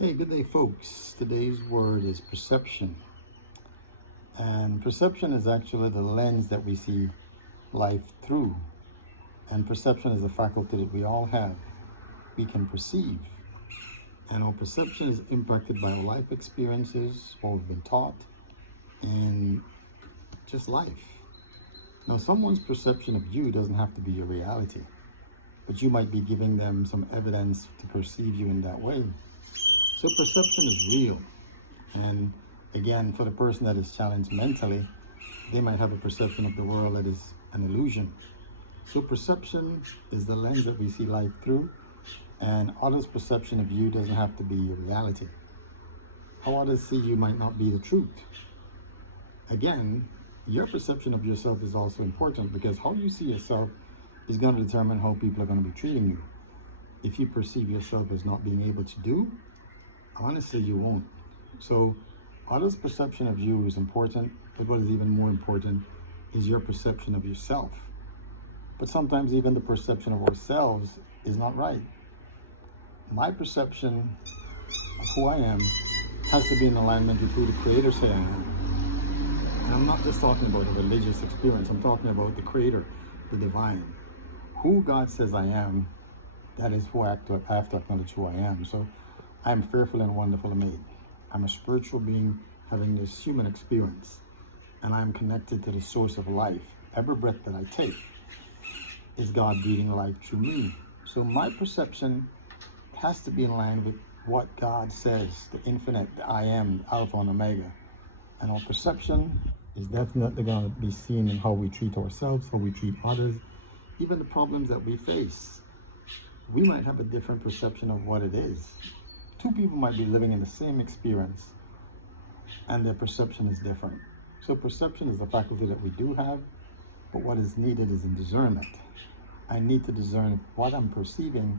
Hey, good day, folks. Today's word is perception. And perception is actually the lens that we see life through. And perception is a faculty that we all have. We can perceive. And our perception is impacted by our life experiences, what we've been taught, and just life. Now, someone's perception of you doesn't have to be your reality, but you might be giving them some evidence to perceive you in that way. So perception is real. And again, for the person that is challenged mentally, they might have a perception of the world that is an illusion. So perception is the lens that we see life through, and others' perception of you doesn't have to be your reality. How others see you might not be the truth. Again, your perception of yourself is also important because how you see yourself is going to determine how people are going to be treating you. If you perceive yourself as not being able to do, honestly, you won't. So others' perception of you is important, but what is even more important is your perception of yourself. But sometimes even the perception of ourselves is not right. My perception of who I am has to be in alignment with who the Creator says I am. And I'm not just talking about a religious experience, I'm talking about the Creator, the Divine. Who God says I am, that is who I have to acknowledge who I am. So I am fearful and wonderfully made. I'm a spiritual being having this human experience, and I'm connected to the source of life. Every breath that I take is God breathing life through me. So my perception has to be in line with what God says, the infinite, the I am, the Alpha and Omega. And our perception is definitely going to be seen in how we treat ourselves, how we treat others, even the problems that we face. We might have a different perception of what it is. Two people might be living in the same experience, and their perception is different. So perception is a faculty that we do have, but what is needed is in discernment. I need to discern if what I'm perceiving,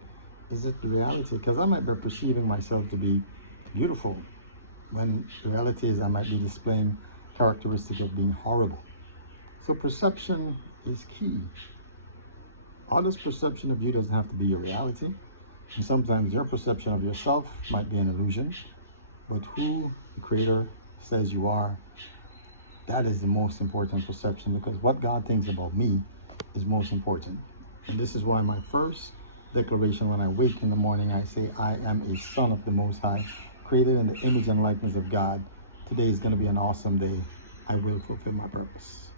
is it the reality? Because I might be perceiving myself to be beautiful, when the reality is I might be displaying characteristics of being horrible. So perception is key. Others' perception of you doesn't have to be your reality. And sometimes your perception of yourself might be an illusion, but who the Creator says you are, that is the most important perception, because what God thinks about me is most important. And this is why my first declaration when I wake in the morning, I say, I am a son of the Most High, created in the image and likeness of God. Today is going to be an awesome day. I will fulfill my purpose.